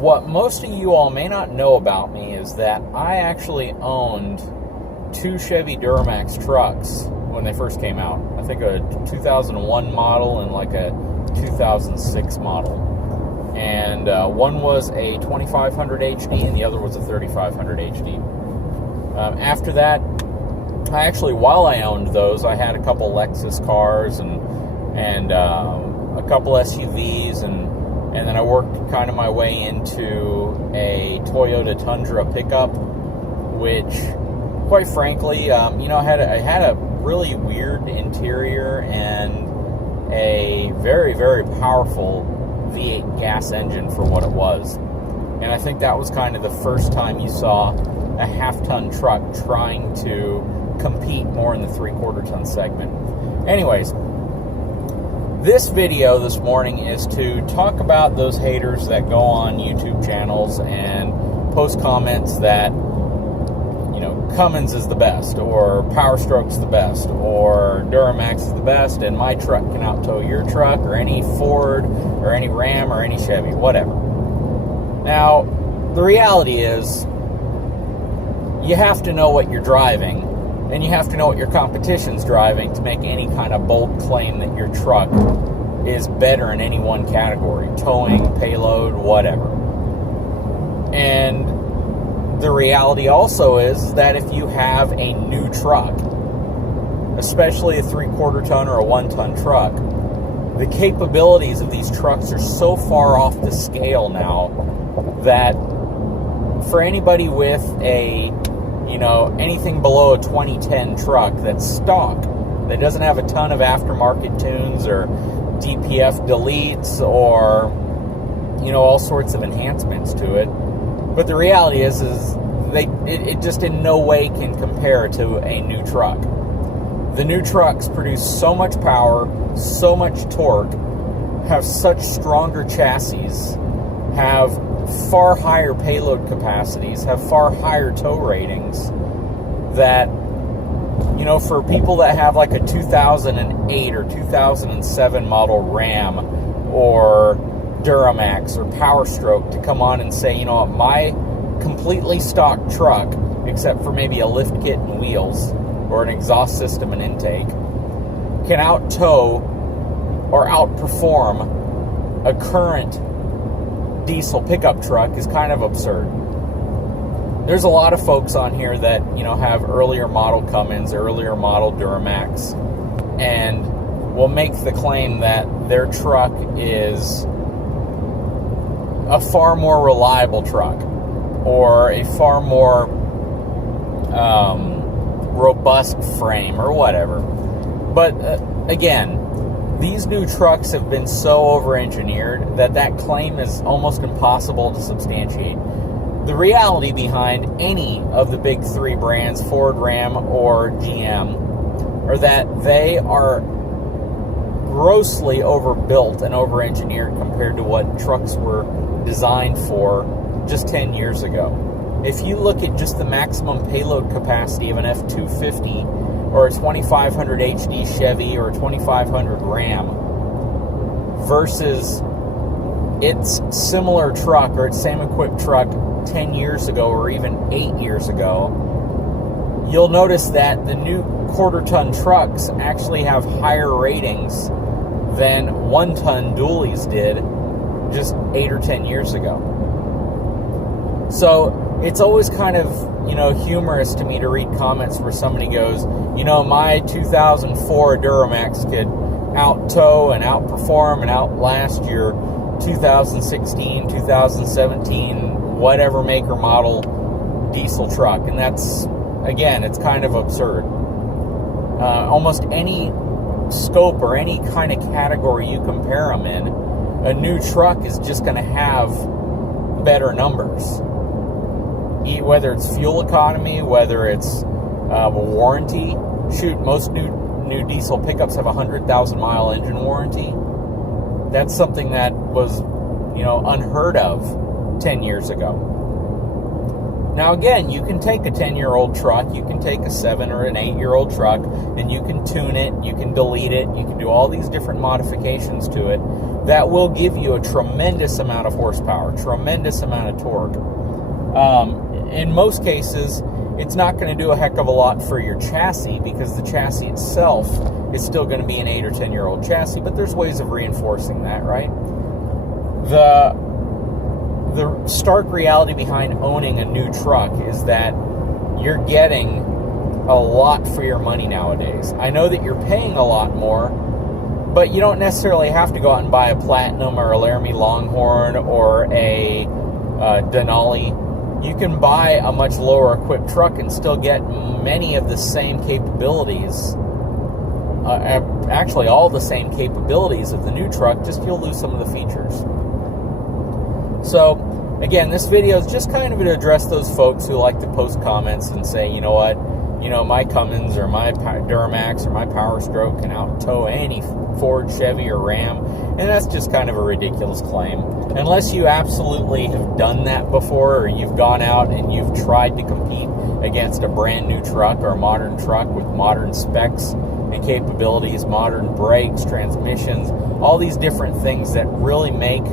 what most of you all may not know about me is that I actually owned 2 Chevy Duramax trucks when they first came out. I think a 2001 model and like a 2006 model. And one was a 2500 HD and the other was a 3500 HD. After that, while I owned those, I had a couple Lexus cars and a couple SUVs, and then I worked kind of my way into a Toyota Tundra pickup, which, quite frankly, I had a really weird interior and a very, very powerful V8 gas engine for what it was. And I think that was kind of the first time you saw a half-ton truck trying to compete more in the 3/4 ton segment. Anyways, this video this morning is to talk about those haters that go on YouTube channels and post comments that, Cummins is the best, or Power Stroke's the best, or Duramax is the best, and my truck can out-tow your truck, or any Ford, or any Ram, or any Chevy, whatever. Now, the reality is, you have to know what you're driving, and you have to know what your competition's driving to make any kind of bold claim that your truck is better in any one category, towing, payload, whatever. And the reality also is that if you have a new truck, especially a 3/4 ton or a 1 ton truck, the capabilities of these trucks are so far off the scale now that for anybody with anything below a 2010 truck that's stock, that doesn't have a ton of aftermarket tunes or DPF deletes or, all sorts of enhancements to it. But the reality is it just in no way can compare to a new truck. The new trucks produce so much power, so much torque, have such stronger chassis, have far higher payload capacities, have far higher tow ratings, that, for people that have like a 2008 or 2007 model Ram or Duramax or Power Stroke to come on and say, my completely stock truck, except for maybe a lift kit and wheels or an exhaust system and intake, can out-tow or outperform a current diesel pickup truck is kind of absurd. There's a lot of folks on here that, have earlier model Cummins, earlier model Duramax, and will make the claim that their truck is a far more reliable truck or a far more robust frame or whatever. But again, these new trucks have been so over-engineered that claim is almost impossible to substantiate. The reality behind any of the big 3 brands, Ford, Ram, or GM, are that they are grossly overbuilt and over-engineered compared to what trucks were designed for just 10 years ago. If you look at just the maximum payload capacity of an F450 or a 2500 HD Chevy or a 2500 Ram versus its similar truck or its same equipped truck 10 years ago or even 8 years ago, you'll notice that the new 1/4 ton trucks actually have higher ratings than 1 ton dualies did just 8 or 10 years ago. So it's always kind of, humorous to me to read comments where somebody goes, my 2004 Duramax could out-tow and outperform and outlast your 2016, 2017, whatever make or model diesel truck. And that's, again, it's kind of absurd. Almost any scope or any kind of category you compare them in, a new truck is just going to have better numbers. Whether it's fuel economy, whether it's warranty. Shoot, most new diesel pickups have a 100,000 mile engine warranty. That's something that was, unheard of 10 years ago. Now again, you can take a 10-year-old truck, you can take a 7 or an 8-year-old truck, and you can tune it, you can delete it, you can do all these different modifications to it that will give you a tremendous amount of horsepower, tremendous amount of torque. In most cases, it's not going to do a heck of a lot for your chassis because the chassis itself is still going to be an 8 or 10-year-old chassis, but there's ways of reinforcing that, right? The stark reality behind owning a new truck is that you're getting a lot for your money nowadays. I know that you're paying a lot more, but you don't necessarily have to go out and buy a Platinum or a Laramie Longhorn or a Denali. You can buy a much lower equipped truck and still get many of the same capabilities. Actually, all the same capabilities of the new truck, just you'll lose some of the features. So, again, this video is just kind of to address those folks who like to post comments and say, you know what, my Cummins or my Duramax or my Power Stroke can out-tow any Ford, Chevy, or Ram, and that's just kind of a ridiculous claim. Unless you absolutely have done that before, or you've gone out and you've tried to compete against a brand new truck or a modern truck with modern specs and capabilities, modern brakes, transmissions, all these different things that really make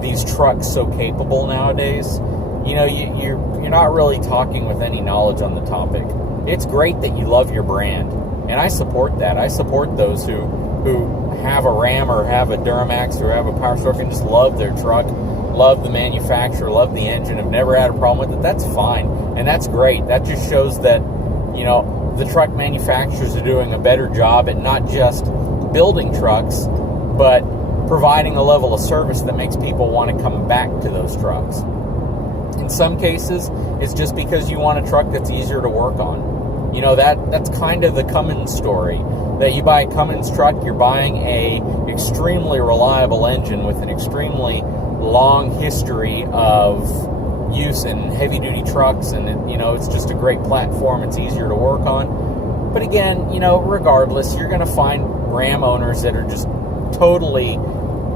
these trucks so capable nowadays, you're not really talking with any knowledge on the topic. It's great that you love your brand, and I support that. I support those who have a Ram or have a Duramax or have a Power Stroke and just love their truck, love the manufacturer, love the engine, have never had a problem with it. That's fine, and that's great. That just shows that, the truck manufacturers are doing a better job at not just building trucks, but providing a level of service that makes people want to come back to those trucks. In some cases, it's just because you want a truck that's easier to work on. That's kind of the Cummins story. That you buy a Cummins truck, you're buying a extremely reliable engine with an extremely long history of use in heavy-duty trucks, and it's just a great platform. It's easier to work on. But again, regardless, you're going to find Ram owners that are just totally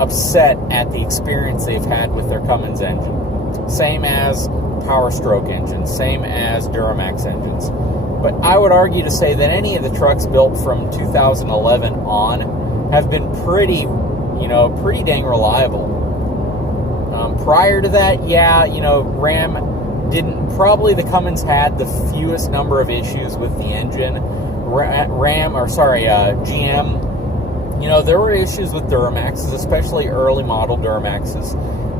upset at the experience they've had with their Cummins engine. Same as Power Stroke engines, same as Duramax engines. But I would argue to say that any of the trucks built from 2011 on have been pretty dang reliable. Prior to that, Ram didn't, probably the Cummins had the fewest number of issues with the engine. GM, there were issues with Duramaxes, especially early model Duramaxes.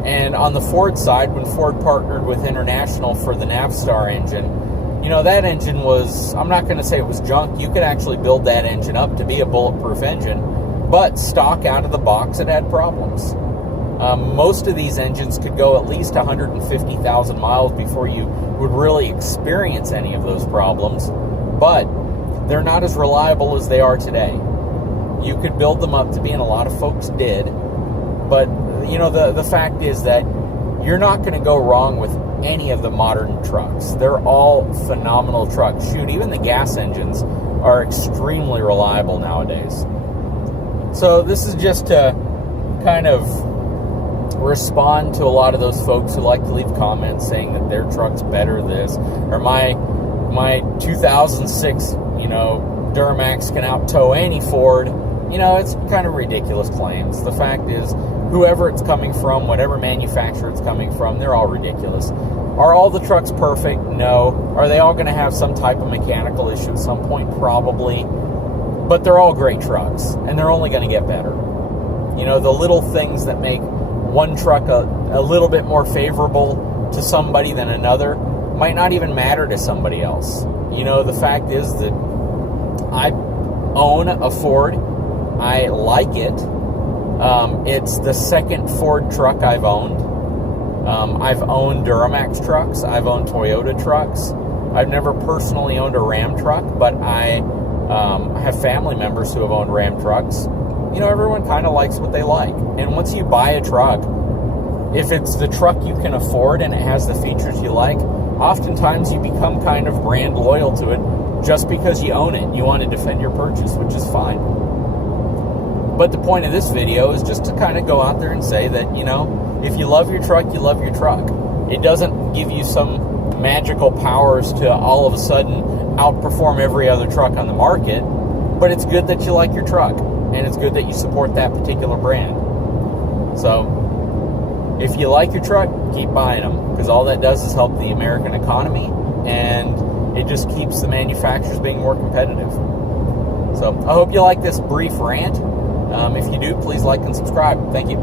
And on the Ford side, when Ford partnered with International for the Navstar engine, that engine was, I'm not going to say it was junk. You could actually build that engine up to be a bulletproof engine, but stock out of the box, it had problems. Most of these engines could go at least 150,000 miles before you would really experience any of those problems, but they're not as reliable as they are today. You could build them up to be, and a lot of folks did, but the fact is that you're not going to go wrong with any of the modern trucks. They're all phenomenal trucks. Shoot, even the gas engines are extremely reliable nowadays. So this is just to kind of respond to a lot of those folks who like to leave comments saying that their truck's better this, or my 2006 Duramax can out-tow any Ford. It's kind of ridiculous claims. The fact is, whoever it's coming from, whatever manufacturer it's coming from, they're all ridiculous. Are all the trucks perfect? No. Are they all going to have some type of mechanical issue at some point? Probably. But they're all great trucks, and they're only going to get better. The little things that make one truck a little bit more favorable to somebody than another might not even matter to somebody else. The fact is that I own a Ford. I like it. It's the second Ford truck I've owned. I've owned Duramax trucks. I've owned Toyota trucks. I've never personally owned a Ram truck, but I have family members who have owned Ram trucks. Everyone kind of likes what they like. And once you buy a truck, if it's the truck you can afford and it has the features you like, oftentimes you become kind of brand loyal to it just because you own it. You want to defend your purchase, which is fine. But the point of this video is just to kind of go out there and say that, if you love your truck, you love your truck. It doesn't give you some magical powers to all of a sudden outperform every other truck on the market, but it's good that you like your truck, and it's good that you support that particular brand. So if you like your truck, keep buying them, because all that does is help the American economy, and it just keeps the manufacturers being more competitive. So I hope you like this brief rant. If you do, please like and subscribe. Thank you.